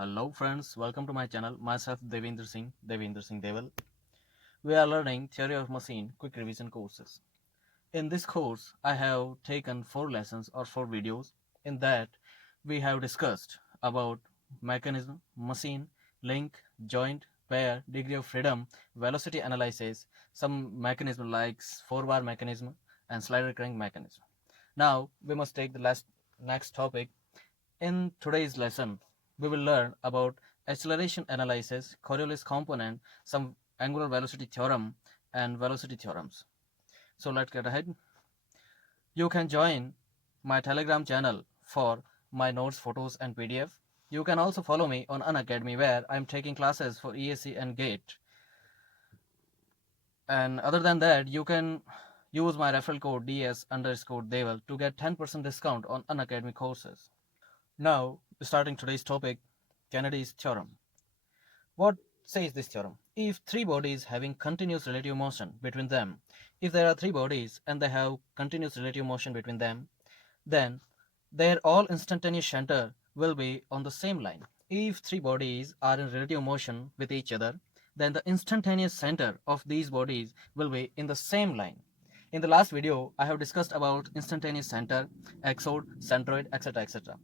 Hello friends, welcome to my channel. Myself Devendra Singh DSDEWAL. We are learning Theory of Machine Quick Revision courses. In this course, I have taken 4 lessons or 4 videos. In that, we have discussed about mechanism, machine, link, joint, pair, degree of freedom, velocity analysis, some mechanism like 4-bar mechanism and slider crank mechanism. Now, we must take the next topic. In today's lesson, we will learn about acceleration analysis, coriolis component, some angular velocity theorem, and velocity theorems. So let's get ahead. You can join my Telegram channel for my notes, photos, and PDF. You can also follow me on Unacademy where I'm taking classes for ESC and GATE. And other than that, you can use my referral code DS_DEWAL to get 10% discount on Unacademy courses. Now, starting today's topic, Kennedy's theorem. What says this theorem? If three bodies having continuous relative motion between them, if there are three bodies and they have continuous relative motion between them, then their all instantaneous center will be on the same line. If three bodies are in relative motion with each other, then the instantaneous center of these bodies will be in the same line. In the last video, I have discussed about instantaneous center, exode, centroid, etc. etc.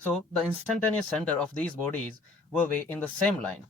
So the instantaneous center of these bodies will be in the same line.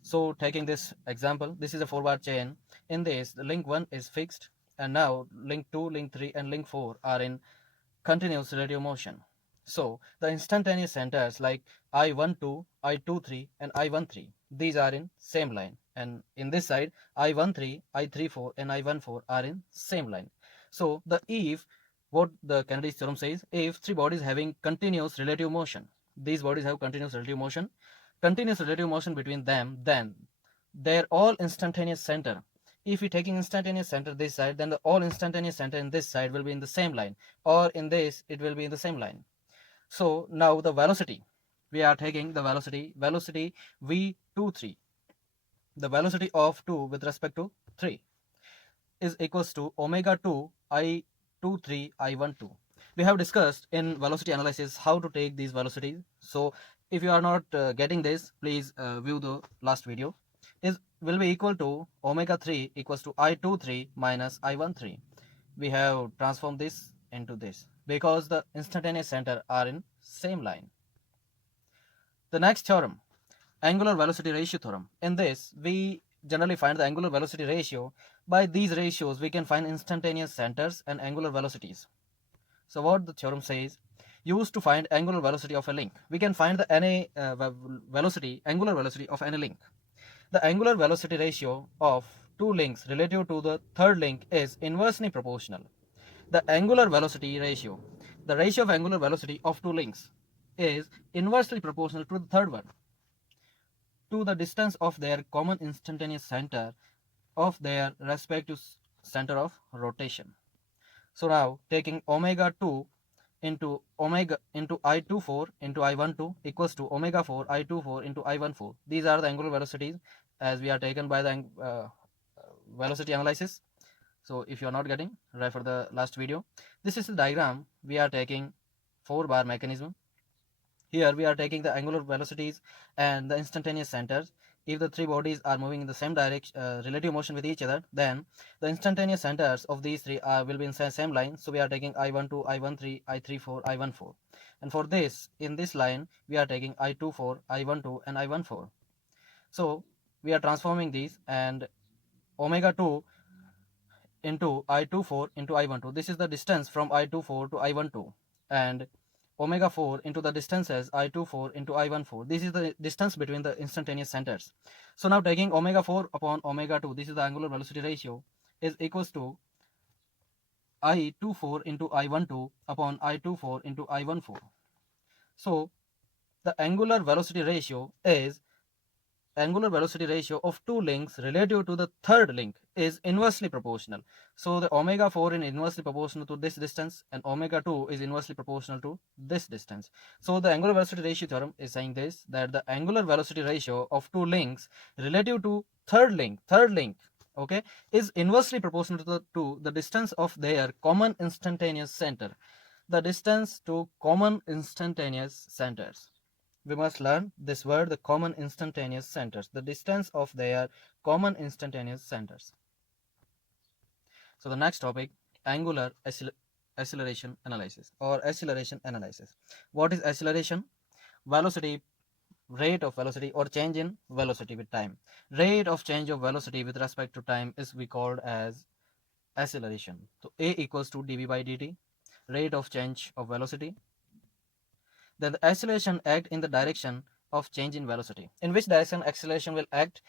So taking this example, this is a 4-bar chain. In this, the link 1 is fixed, and now link 2, link 3, and link 4 are in continuous relative motion. So the instantaneous centers like I12, I23, and I13, these are in same line. And in this side, I13, I34, and I14 are in same line. So what the Kennedy's theorem says, if three bodies having continuous relative motion, these bodies have continuous relative motion between them, then their all instantaneous center, if we taking instantaneous center this side, then the all instantaneous center in this side will be in the same line, or in this it will be in the same line. So now the velocity, we are taking the velocity v23, the velocity of 2 with respect to 3 is equals to omega 2 I23 I12. We have discussed in velocity analysis how to take these velocities. So if you are not getting this, please view the last video. Will be equal to omega 3 equals to I23 minus I13. We have transformed this into this because the instantaneous center are in same line. The next theorem, angular velocity ratio theorem. In this, we generally find the angular velocity ratio. By these ratios, we can find instantaneous centers and angular velocities. So what the theorem says, used to find angular velocity of a link, we can find the angular velocity of any link. The angular velocity ratio of two links relative to the third link is inversely proportional. The angular velocity ratio, the ratio of angular velocity of two links is inversely proportional to the third one, to the distance of their common instantaneous center of their respective center of rotation. So now taking omega 2 into I24 into I12 equals to omega 4 I24 into I14. These are the angular velocities as we are taken by the velocity analysis. So if you are not getting, refer the last video. This is the diagram. We are taking 4-bar mechanism. Here we are taking the angular velocities and the instantaneous centers. If the three bodies are moving in the same direction, relative motion with each other, then the instantaneous centers of these three will be in the same line. So we are taking I12, I13, I34, I14. And for this, in this line, we are taking I24, I12, and I14. So we are transforming these, and omega 2 into I24 into I12. This is the distance from I24 to I12. And omega 4 into the distances I24 into I14. This is the distance between the instantaneous centers. So now taking omega 4 upon omega 2, this is the angular velocity ratio, is equals to I24 into I12 upon I24 into I14. So the angular velocity ratio of two links relative to the third link is inversely proportional. So the omega 4 is inversely proportional to this distance, and omega 2 is inversely proportional to this distance. So the angular velocity ratio theorem is saying this, that the angular velocity ratio of two links relative to third link, okay, is inversely proportional to the distance of their common instantaneous center. The distance to common instantaneous centers. we must learn this word, the common instantaneous centers, the distance of their common instantaneous centers. So the next topic, angular acceleration analysis or acceleration analysis. What is acceleration? Velocity, rate of velocity or change in velocity with time. Rate of change of velocity with respect to time is we called as acceleration. So A equals to dv by dt, rate of change of velocity. Then the acceleration act in the direction of change in velocity. In which direction acceleration will act?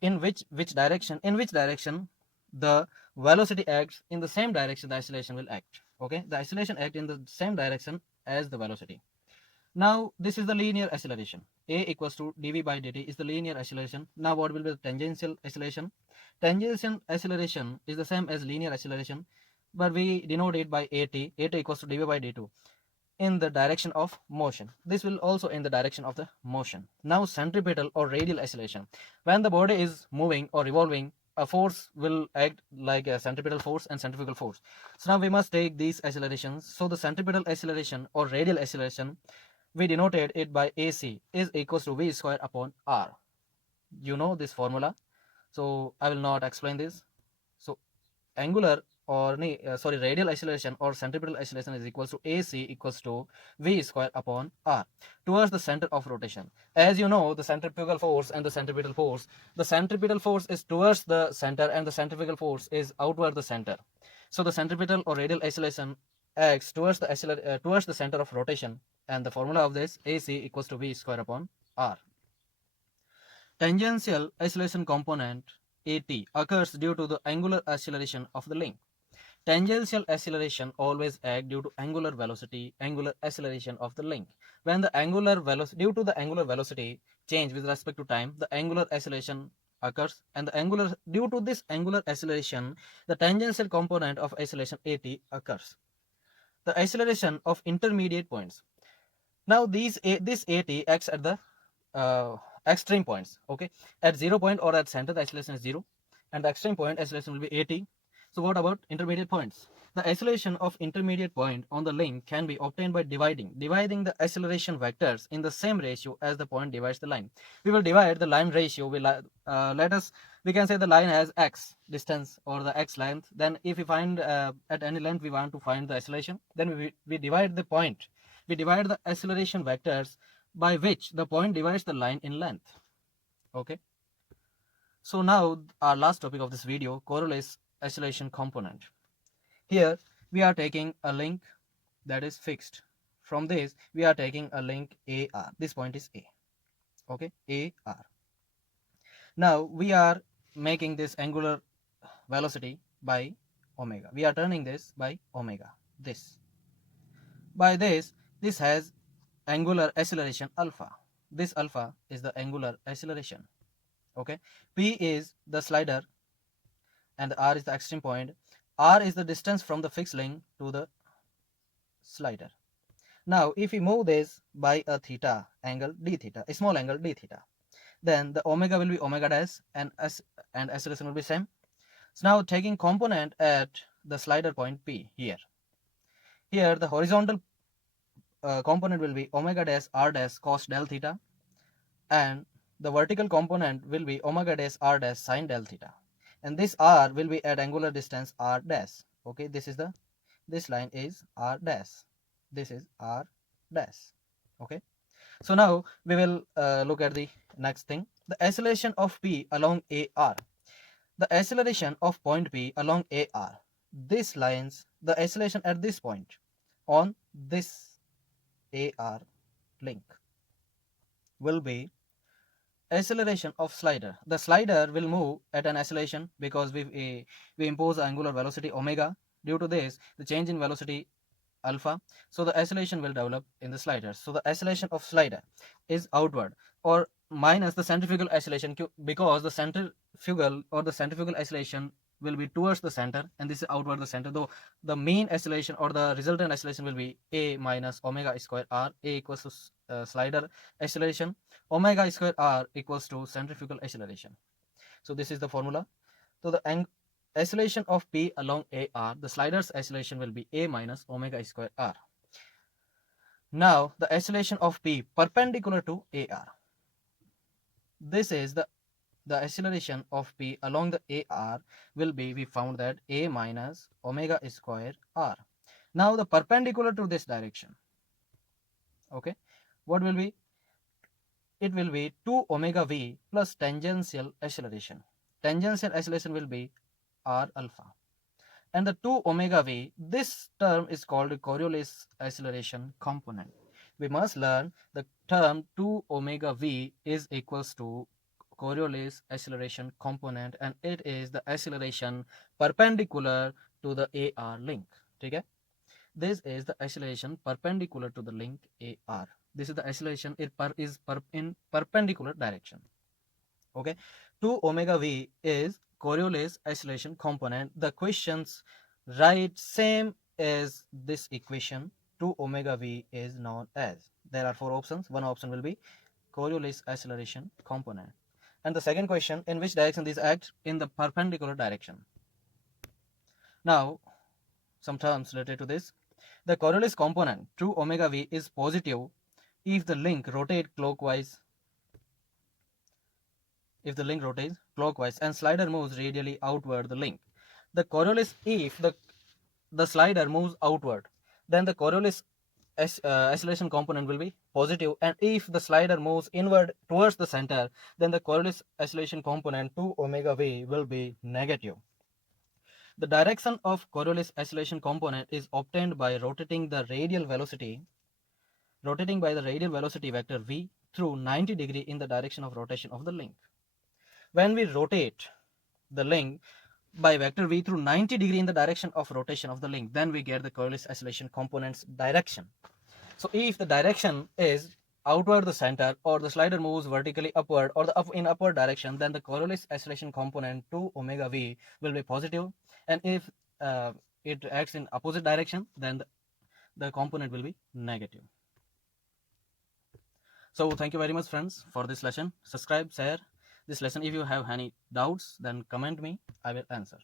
In which direction the velocity acts, in the same direction the acceleration will act. Okay, the acceleration act in the same direction as the velocity. Now this is the linear acceleration. A equals to dv by dt is the linear acceleration. Now what will be the tangential acceleration? Tangential acceleration is the same as linear acceleration, but we denote it by at. At equals to dv by dt in the direction of motion. This will also in the direction of the motion. Now centripetal or radial acceleration. When the body is moving or revolving, a force will act like a centripetal force and centrifugal force. So now we must take these accelerations. So the centripetal acceleration or radial acceleration, we denoted it by AC is equals to v square upon r. You know this formula, so I will not explain this. So angular or radial acceleration or centripetal acceleration is equals to AC equals to v square upon r towards the center of rotation. As you know, the centrifugal force and the centripetal force is towards the center and the centrifugal force is outward the center. So the centripetal or radial acceleration acts towards the center of rotation, and the formula of this AC equals to v square upon r. Tangential acceleration component AT occurs due to the angular acceleration of the link. Tangential acceleration always acts due to angular acceleration of the link. When the angular velocity, due to the angular velocity change with respect to time, the angular acceleration occurs, and due to this angular acceleration, the tangential component of acceleration AT occurs. The acceleration of intermediate points. Now this AT acts at the extreme points. Okay, at 0 point or at center the acceleration is 0, and the extreme point acceleration will be AT. So what about intermediate points? The acceleration of intermediate point on the link can be obtained by dividing the acceleration vectors in the same ratio as the point divides the line. We will divide the line ratio. We can say the line has x distance or the x length. Then if we find at any length we want to find the acceleration, then we divide the point. We divide the acceleration vectors by which the point divides the line in length. Okay. So now our last topic of this video, coriolis acceleration component. Here we are taking a link that is fixed. From this we are taking a link AR. This point is A. Okay, AR. Now we are making this angular velocity by omega. We are turning this by omega. This. By this has angular acceleration alpha. This alpha is the angular acceleration. Okay, P is the slider and R is the extreme point. R is the distance from the fixed link to the slider. Now if we move this by a theta angle d theta, a small angle d theta, then the omega will be omega dash and acceleration will be same. So now taking component at the slider point P here. Here the horizontal component will be omega dash r dash cos del theta, and the vertical component will be omega dash r dash sin del theta, and this r will be at angular distance r dash. Okay, this line is r dash, this is r dash. Okay, so now we will look at the next thing, the acceleration of P along AR. The acceleration of point P along AR, this lines the acceleration at this point on this AR link will be acceleration of slider. The slider will move at an acceleration because we impose angular velocity omega. Due to this, the change in velocity alpha, so the acceleration will develop in the slider. So the acceleration of slider is outward or minus the centrifugal acceleration, because the centrifugal acceleration will be towards the center and this is outward the center, though the mean acceleration or the resultant acceleration will be A minus omega square r. A equals to slider acceleration, omega square r equals to centrifugal acceleration. So this is the formula. So the acceleration of P along AR, the slider's acceleration will be A minus omega square r. Now the acceleration of P perpendicular to AR. This is the acceleration of P along the AR will be, we found that A minus omega square R. Now the perpendicular to this direction, okay, what will be? It will be 2 omega V plus tangential acceleration. Tangential acceleration will be R alpha. And the 2 omega V, this term is called coriolis acceleration component. We must learn the term 2 omega V is equals to coriolis acceleration component, and it is the acceleration perpendicular to the AR link. Okay? This is the acceleration perpendicular to the link AR. This is the acceleration in perpendicular direction. Okay, 2 omega V is coriolis acceleration component. The questions write same as this equation. 2 omega V is known as. There are 4 options. One option will be coriolis acceleration component. And the second question, in which direction these act? In the perpendicular direction. Now, some terms related to this. The coriolis component 2 omega V is positive if the link rotates clockwise. If the link rotates clockwise and slider moves radially outward the link. The coriolis, if the slider moves outward, then the coriolis acceleration component will be positive, and if the slider moves inward towards the center, then the coriolis acceleration component 2 omega V will be negative. The direction of coriolis acceleration component is obtained by rotating by the radial velocity vector V through 90 degree in the direction of rotation of the link. When we rotate the link by vector V through 90 degree in the direction of rotation of the link, then we get the coriolis acceleration component's direction. So if the direction is outward the center, or the slider moves vertically upward, or in upward direction, then the coriolis acceleration component 2 omega V will be positive, and if it acts in opposite direction, then the component will be negative. So thank you very much, friends, for this lesson. Subscribe, share this lesson. If you have any doubts, then comment me, I will answer.